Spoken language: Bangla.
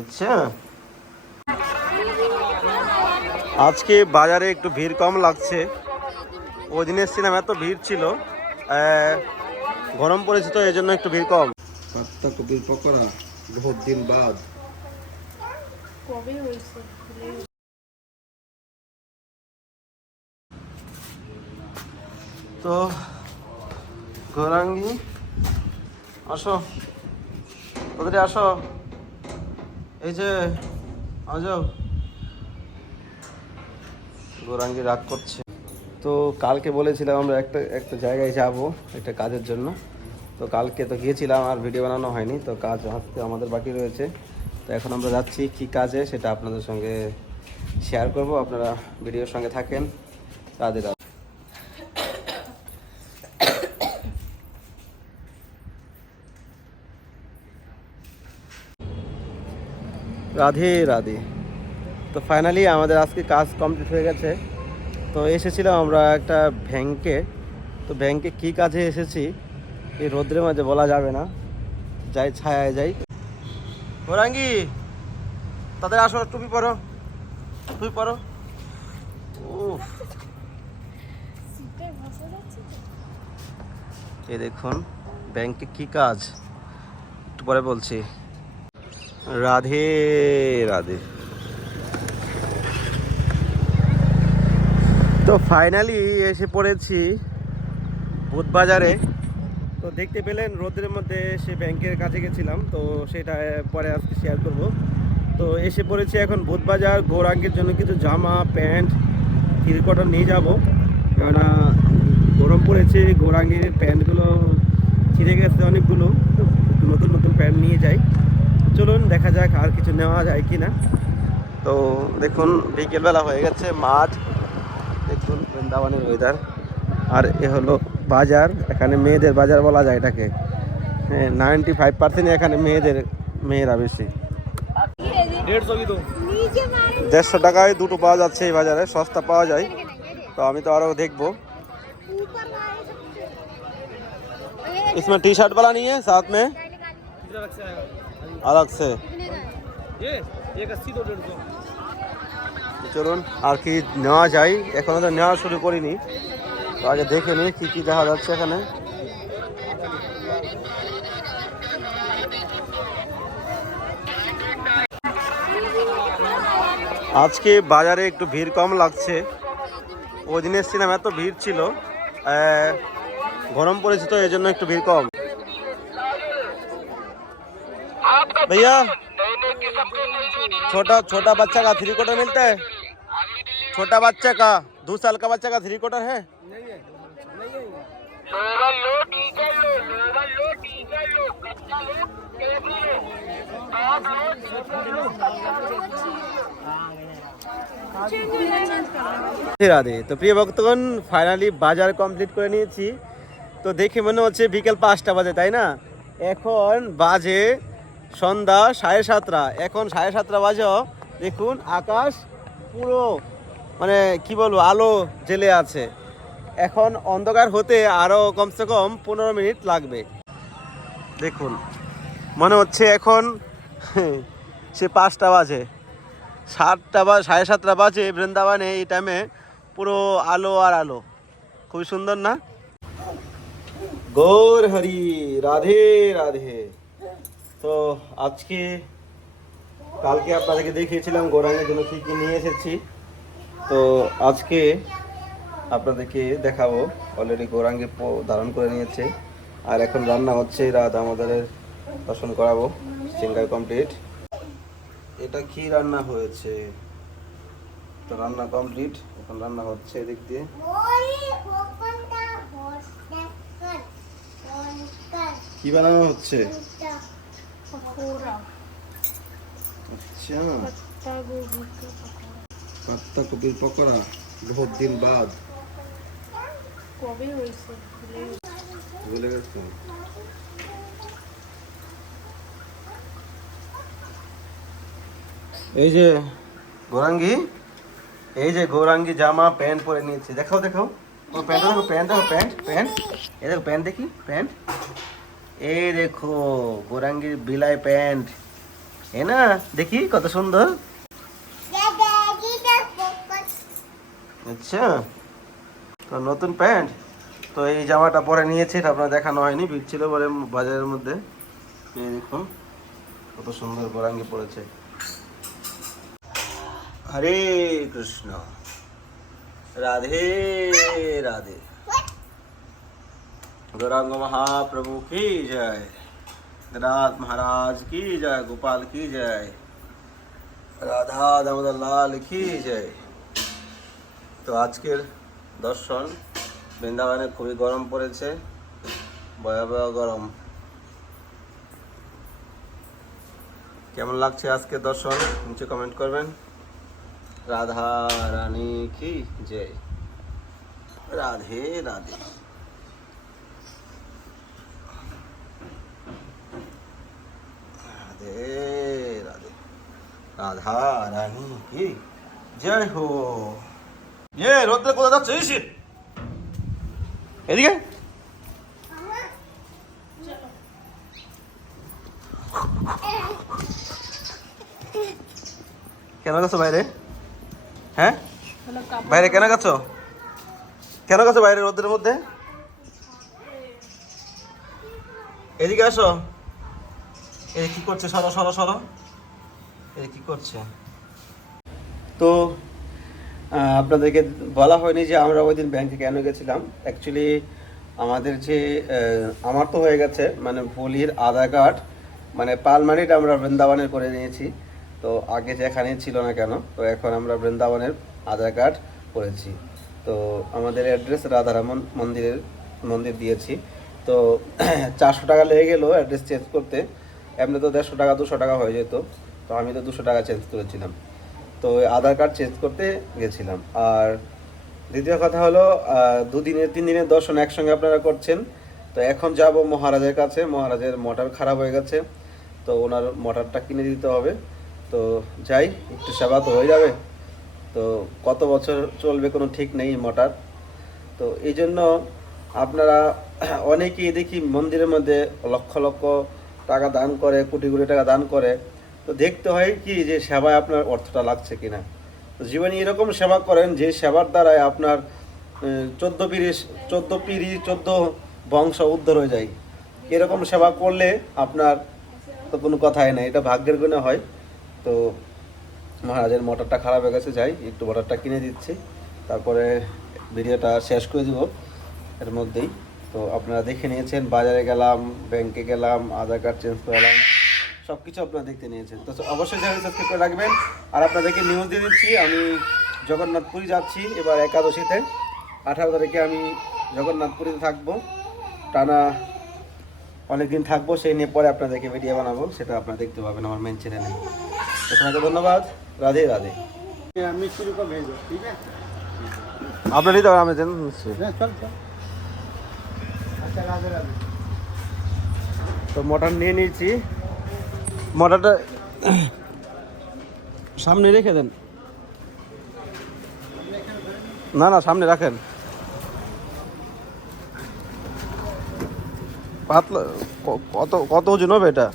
আচ্ছা। আজকে বাজারে একটু ভিড় কম লাগছে। ওই দিনের সিনেমা এত ভিড় ছিল গরম পড়েছে তো এই জন্য একটু ভিড় কম। পাত্তা কপির পকোড়া বহুত দিন বাদ। তো গৌরাঙ্গি আসো। ওদের আসো? এই যে, আজাও। গৌরাঙ্গি রাগ করছে। তো কালকে বলেছিলাম আমরা একটা একটা জায়গায় যাব, একটা কাজের জন্য। তো কালকে তো গিয়েছিলাম, আর ভিডিও বানানো হয়নি, তো কাজ হাতে আমাদের বাকি রয়েছে। তো এখন আমরা যাচ্ছি, কি কাজে সেটা আপনাদের সঙ্গে শেয়ার করব। আপনারা ভিডিওর সঙ্গে থাকেন রাধে। রাধে রাধে। তো ফাইনালি আমাদের আজকে কাজ কমপ্লিট হয়ে গেছে। তো এসেছিলাম আমরা একটা ব্যাংকে তো ব্যাংকে কি কাজে এসেছি, এই রোদ্রের মাঝে বলা যাবে না। যাই ছায়ায় যাই। ওরাঙ্গি তাদের আসো, টুপি পরো টুপি পরো। উফ। এই দেখুন ব্যাংকে কি কাজ? একটু পরে বলছি। রাধে রাধে। তো ফাইনালি এসে পড়েছি বুধবাজারে। তো দেখতে পেলেন রোদের মধ্যে সে ব্যাংকের কাছে গেছিলাম, তো সেটা পরে আজকে শেয়ার করব। তো এসে পড়েছি এখন বুধবাজার, গৌরাঙ্গের জন্য কিছু জামা, প্যান্ট থ্রি নিয়ে যাব। কেননা গরম পড়েছে, গৌরাঙ্গের প্যান্টগুলো ছিঁড়ে গেছে অনেকগুলো নতুন নতুন প্যান্ট নিয়ে যাই। চলুন দেখা যাক আর কিছু নেওয়া যায় কি না তো দেখুন বিকেলবেলা হয়ে গেছে মাঠ দেখুন বৃন্দাবনের ওয়েদার আর এ হলো বাজার এখানে মেয়েদের বাজার বলা যায় এটাকে হ্যাঁ নাইনটি ফাইভ পার্সেন্ট এখানে মেয়েদের মেয়েরা বেশি নিচে মারে দেড়শো টাকায় দুটো পাওয়া যাচ্ছে এই বাজারে সস্তা পাওয়া যায় তো আমি তো আরও দেখবো ऊपर मारे इसमें टी शर्ट वाला नहीं है साथ में अलग से চলুন আর কি নেওয়া যায় এখনো তো নেওয়া শুরু করিনি তো আগে দেখে নিই কি কি দেখা যাচ্ছে এখানে আজকে বাজারে একটু ভিড় কম লাগছে ওই দিনের সিনেমা এত ভিড় ছিল আহ, গরম পড়েছে তো এই জন্য একটু ভিড় কম भैया छोटा छोटा बच्चा का थ्री क्वार्टर मिलता है छोटा बच्चा का दो साल का बच्चा का थ्री क्वार्टर है রাধে তো প্রিয় ভক্তগণ ফাইনালি বাজার কমপ্লিট করে নিয়েছি তো দেখে মনে হচ্ছে বিকেল পাঁচটা বাজে তাই না এখন বাজে সন্ধ্যা সাড়ে সাতটা। এখন সাড়ে সাতটা বাজেও দেখুন, আকাশ পুরো মানে কি বলব, আলো জেলে আছে। এখন অন্ধকার হতে আরও কমসে কম পনেরো মিনিট লাগবে। দেখুন, মনে হচ্ছে এখন সে পাঁচটা বাজে। সাতটা বা, সাড়ে সাতটা বাজে বৃন্দাবনে, এই টাইমে পুরো আলো আর আলো। খুবই সুন্দর না? গৌর হরি, রাধে রাধে। তো আজকে, কালকে আপনাদেরকে দেখিয়েছিলাম গৌরাঙ্গের জন্য কী কী নিয়ে এসেছি। তো আজকে আপনাদেরকে দেখাবো অলরেডি গোরাঙ্গে ধারণ করে নিয়েছে। আর এখন রান্না হচ্ছে, রাত আমাদের দর্শন করাবো, সিঙ্গার কমপ্লিট এটা কি রান্না হয়েছে? তো রান্না কমপ্লিট এখন রান্না হচ্ছে এদিক দিয়ে। কি বানানো হচ্ছে? पकौड़ा আচ্ছা पत्ता गोभी का पकौड़ा পাত্তা কপির পকোড়া বহুত দিন বাদ কবে হয়েছে ভুলে গেছি। ভুলে গেছো এই যে গৌরাঙ্গি এই যে গৌরাঙ্গি জামা প্যান্ট পরে নিয়েছে দেখাও দেখাও ও প্যান্ট দেখো প্যান্ট দেখো প্যান্ট প্যান্ট এই দেখো প্যান্ট দেখি প্যান্ট এই দেখো, গোরাঙ্গির বিলাই প্যান্ট। এ না, দেখি কত সুন্দর। আচ্ছা তো নতুন প্যান্ট। তো এই জামাটা পরে নিয়েছে, এটা আপনার দেখানো হয়নি, ভিড় ছিল বলে বাজারের মধ্যে। এই দেখুন, কত সুন্দর গোরাঙ্গি পড়েছে হরে কৃষ্ণ। রাধে রাধে। ગૌરાંગ મહાપ્રભુ કી જય ગદાત મહારાજ કી જય ગોપાલ કી જય রাধা দামোদর লাল কি জয় তো আজকের দর্শন বৃন্দাবনে খুবই গরম পড়েছে, ভয়াবহ গরম। কেমন লাগছে আজকে দর্শন? নিচে কমেন্ট করবেন। রাধা রানী কি জয়। রাধে রাধে। রাধে রাধে রাধা রানী কি জয় হো এ রোদ্রে কোথায় যাচ্ছিস এদিকে কেন গেছো বাইরে হ্যাঁ বাইরে কেন গেছো কেন গেছো বাইরে রোদের মধ্যে এদিকে আসো এই কি করছে? সরো সরো সরো। এই কি করছে? তো আপনাদেরকে বলা হয়নি যে আমরা ওই দিন ব্যাংকে কেন গেছিলাম। অ্যাকচুয়ালি আমাদের যে আমার তো হয়ে গেছে মানে ভুলির আধার কার্ড মানে পালমারিটা আমরা বৃন্দাবনের করে নিয়েছি। তো আগে যেখানে ছিল না কেন, তো এখন আমরা বৃন্দাবনের আধার কার্ড করেছি। তো আমাদের অ্যাড্রেস রাধারামন মন্দিরের, মন্দির দিয়েছি। তো চারশো টাকা লেগে গেলো অ্যাড্রেস চেঞ্জ করতে। এমনি তো দেড়শো টাকা, দুশো টাকা হয়ে যেত। তো আমি তো দুশো টাকা চেঞ্জ করেছিলাম। তো আধার কার্ড চেঞ্জ করতে গেছিলাম। আর দ্বিতীয় কথা হলো দুদিনের তিন দিনের দর্শন একসঙ্গে আপনারা করছেন। তো এখন যাব মহারাজের কাছে। মহারাজের মোটর খারাপ হয়ে গেছে। তো ওনার মোটরটা কিনে দিতে হবে। তো যাই, একটু সেবা তো হয়ে যাবে। তো কত বছর চলবে কোনো ঠিক নেই মোটর তো এই জন্য আপনারা অনেকেই দেখি মন্দিরের মধ্যে লক্ষ লক্ষ টাকা দান করে, কোটি কোটি টাকা দান করে, তো দেখতে হয় কি যে সেবায় আপনার অর্থটা লাগছে কিনা। তো জীবনে এরকম সেবা করেন যে সেবার দ্বারাই আপনার চোদ্দ পিড়ি চোদ্দ পিড়ি চোদ্দ বংশ উদ্ধার হয়ে যায়। এরকম সেবা করলে আপনার তো কোনো কথাই নাই, এটা ভাগ্যের গুণে হয়। তো মহারাজের মোটরটা খারাপ হয়ে গেছে, যাই, একটু মোটরটা কিনে দিচ্ছি। তারপরে ভিডিওটা শেষ করে দিব, এর মধ্যেই। তো আপনারা দেখে নিয়েছেন বাজারে গেলাম ব্যাংকে গেলাম আধার কার্ড চেঞ্জ করলাম সব কিছু আপনারা দেখতে নিয়েছেন। তো অবশ্যই চ্যানেল সাবস্ক্রাইব করে রাখবেন। আর আপনাদেরকে নিউজ দিয়ে দিচ্ছি আমি জগন্নাথপুরী যাচ্ছি এবার একাদশীতে। আঠারো তারিখে আমি জগন্নাথপুরীতে থাকব। টানা অনেকদিন থাকব সেই নিয়ে পরে আপনাদেরকে ভিডিও বানাবো সেটা আপনারা দেখতে পাবেন আমার মেন চ্যানেলে তো আপনাকে ধন্যবাদ। রাধে রাধে। আমি শুরু করে ভেজো ঠিক আছে? আপনারই তো আমি জানেন হ্যাঁ চল চল। তো মোটর নিয়ে নিয়েছি। মোটরটা সামনে রেখে দেন। না না, সামনে রাখেন। পাতলা কত কত ওজন হবে এটা?